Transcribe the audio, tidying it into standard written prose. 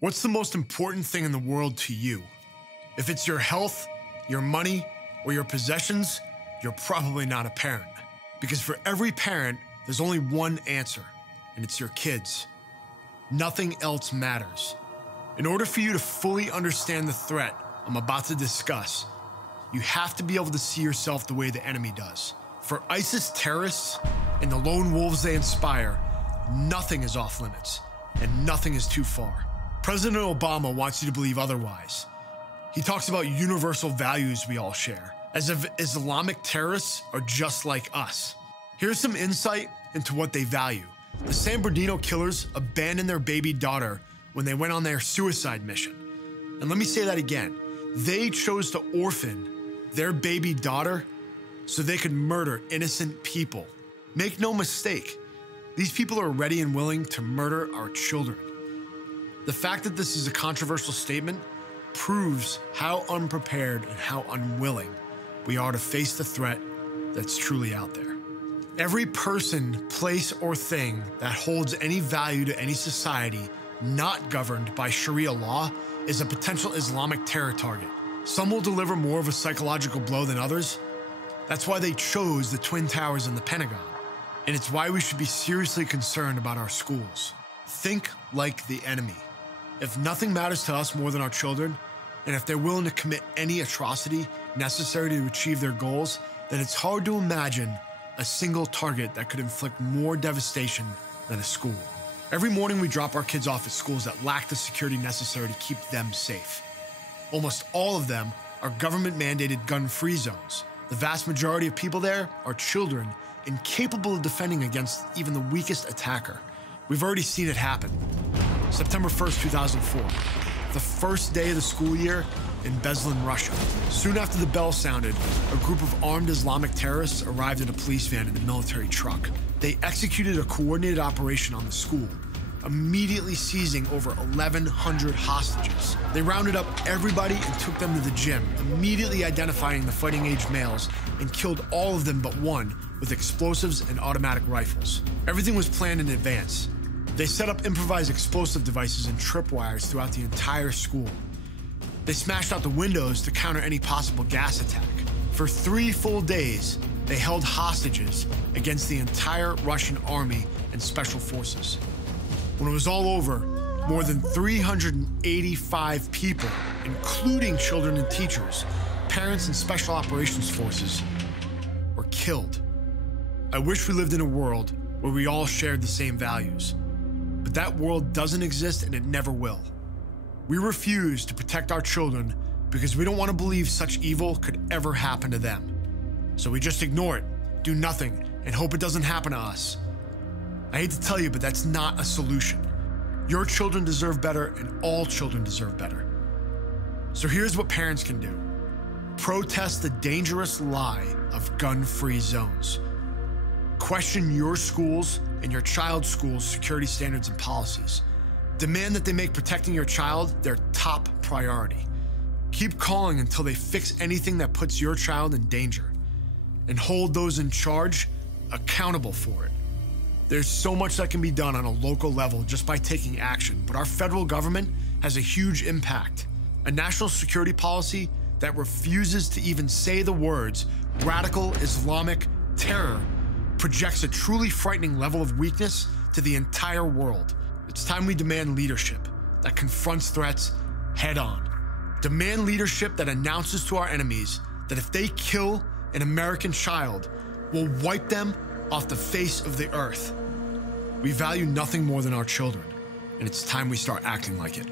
What's the most important thing in the world to you? If it's your health, your money, or your possessions, you're probably not a parent. Because for every parent, there's only one answer, and it's your kids. Nothing else matters. In order for you to fully understand the threat I'm about to discuss, you have to be able to see yourself the way the enemy does. For ISIS terrorists and the lone wolves they inspire, nothing is off limits, and nothing is too far. President Obama wants you to believe otherwise. He talks about universal values we all share, as if Islamic terrorists are just like us. Here's some insight into what they value. The San Bernardino killers abandoned their baby daughter when they went on their suicide mission. And let me say that again. They chose to orphan their baby daughter so they could murder innocent people. Make no mistake, these people are ready and willing to murder our children. The fact that this is a controversial statement proves how unprepared and how unwilling we are to face the threat that's truly out there. Every person, place, or thing that holds any value to any society not governed by Sharia law is a potential Islamic terror target. Some will deliver more of a psychological blow than others. That's why they chose the Twin Towers and the Pentagon. And it's why we should be seriously concerned about our schools. Think like the enemy. If nothing matters to us more than our children, and if they're willing to commit any atrocity necessary to achieve their goals, then it's hard to imagine a single target that could inflict more devastation than a school. Every morning we drop our kids off at schools that lack the security necessary to keep them safe. Almost all of them are government-mandated gun-free zones. The vast majority of people there are children incapable of defending against even the weakest attacker. We've already seen it happen. September 1st, 2004, the first day of the school year in Beslan, Russia. Soon after the bell sounded, a group of armed Islamic terrorists arrived in a police van and a military truck. They executed a coordinated operation on the school, immediately seizing over 1,100 hostages. They rounded up everybody and took them to the gym, immediately identifying the fighting-age males, and killed all of them but one with explosives and automatic rifles. Everything was planned in advance. They set up improvised explosive devices and tripwires throughout the entire school. They smashed out the windows to counter any possible gas attack. For 3 full days, they held hostages against the entire Russian army and special forces. When it was all over, more than 385 people, including children and teachers, parents and special operations forces, were killed. I wish we lived in a world where we all shared the same values. But that world doesn't exist and it never will. We refuse to protect our children because we don't want to believe such evil could ever happen to them. So we just ignore it, do nothing, and hope it doesn't happen to us. I hate to tell you, but that's not a solution. Your children deserve better, and all children deserve better. So here's what parents can do. Protest the dangerous lie of gun-free zones. Question your schools and your child's school's security standards and policies. Demand that they make protecting your child their top priority. Keep calling until they fix anything that puts your child in danger. And hold those in charge accountable for it. There's so much that can be done on a local level just by taking action, but our federal government has a huge impact. A national security policy that refuses to even say the words radical Islamic terror projects a truly frightening level of weakness to the entire world. It's time we demand leadership that confronts threats head on. Demand leadership that announces to our enemies that if they kill an American child, we'll wipe them off the face of the earth. We value nothing more than our children, and it's time we start acting like it.